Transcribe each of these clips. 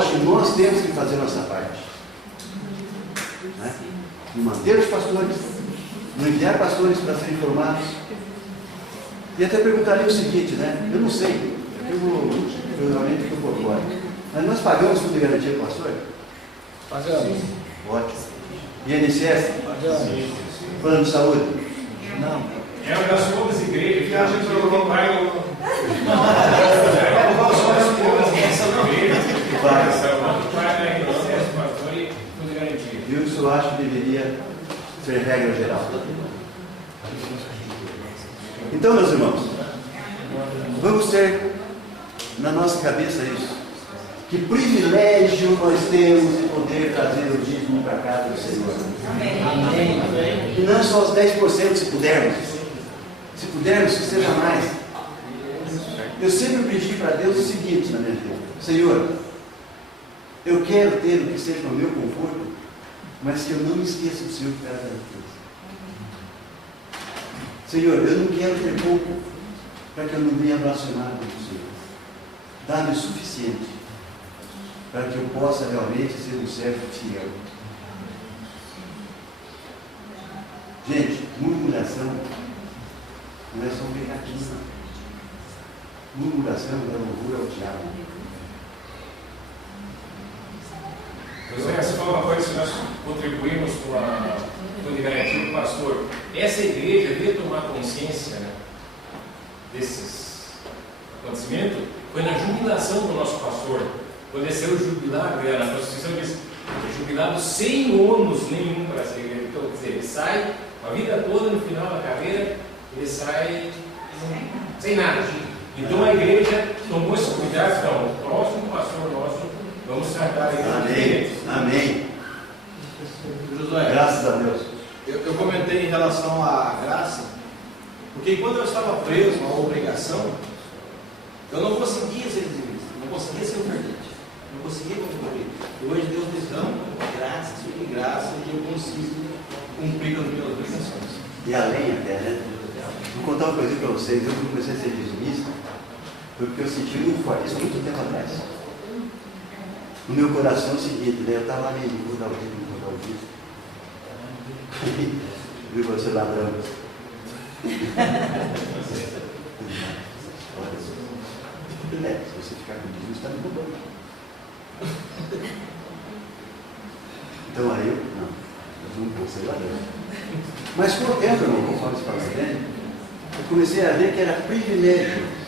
acho que nós temos que fazer a nossa parte. Né? De manter os pastores, não enviar pastores para serem formados. E até perguntaria o seguinte, né? Eu não sei, provavelmente que eu vou fora. Mas nós pagamos fundo de garantia para o pastor? Pagamos. Ótimo. INSS? Pagamos. Plano de saúde? Não. É uma das poucas igrejas que acha que não vai. Viu? Isso eu acho que deveria ser regra geral. Então, meus irmãos, vamos ter na nossa cabeça isso. Que privilégio nós temos de poder trazer o dízimo para a casa do Senhor. Amém. E não só os 10%, se pudermos. Se pudermos, que seja mais. Eu sempre pedi para Deus o seguinte na minha vida: Senhor, eu quero ter o que seja no meu conforto, mas que eu não me esqueça do Senhor que traz a riqueza. Senhor, eu não quero ter pouco para que eu não venha blasfemar contra o Senhor. Dá-me o suficiente para que eu possa realmente ser um servo fiel. Gente, murmuração não é só um pecadinho. Murmuração é louvor ao diabo. José, você falou uma coisa que nós contribuímos com a fundo de garantia do pastor. Essa igreja veio tomar consciência, né, desses acontecimentos, foi na jubilação do nosso pastor. Quando ele saiu jubilado, a Constituição diz: jubilado sem ônus nenhum para essa igreja. Então, quer dizer, ele sai a vida toda, no final da carreira, ele sai sem nada. Então a igreja tomou esse cuidado. Então, o próximo pastor nosso, vamos tratar ele. Amém. Amém. Josué, Graças a Deus. eu comentei em relação à graça, porque quando eu estava preso a uma obrigação, eu não conseguia ser dizimista, não conseguia ser ofertante, não conseguia cumprir. E hoje Deus me dá graça, sobre graça, e eu consigo cumprir com as minhas obrigações. E além até, né? Vou contar uma coisa para vocês. Eu comecei a ser dizimista porque eu senti muito forte, isso muito tempo atrás. No meu coração é o seguinte, né? Eu estava lá meio, vou dar o dízimo. Viu você ladrão? Olha, se você ficar com dízimo, você está me roubando. Então aí eu não vou ser ladrão. Mas com o tempo, irmão, conforme você fala bem, eu comecei a ver que era privilégio.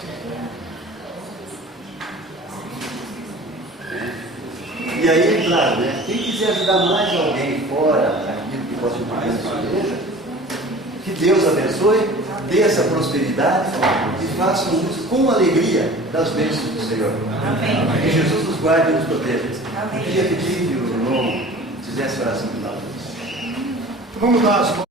E aí, claro, né? Quem quiser ajudar mais alguém fora daquilo que possa mais na sua igreja, que Deus abençoe, dê essa prosperidade e faça uso com alegria das bênçãos do Senhor. Amém. Que Jesus nos guarde e nos proteja. Amém. Eu queria pedir que o irmão fizesse oração final. Vamos lá.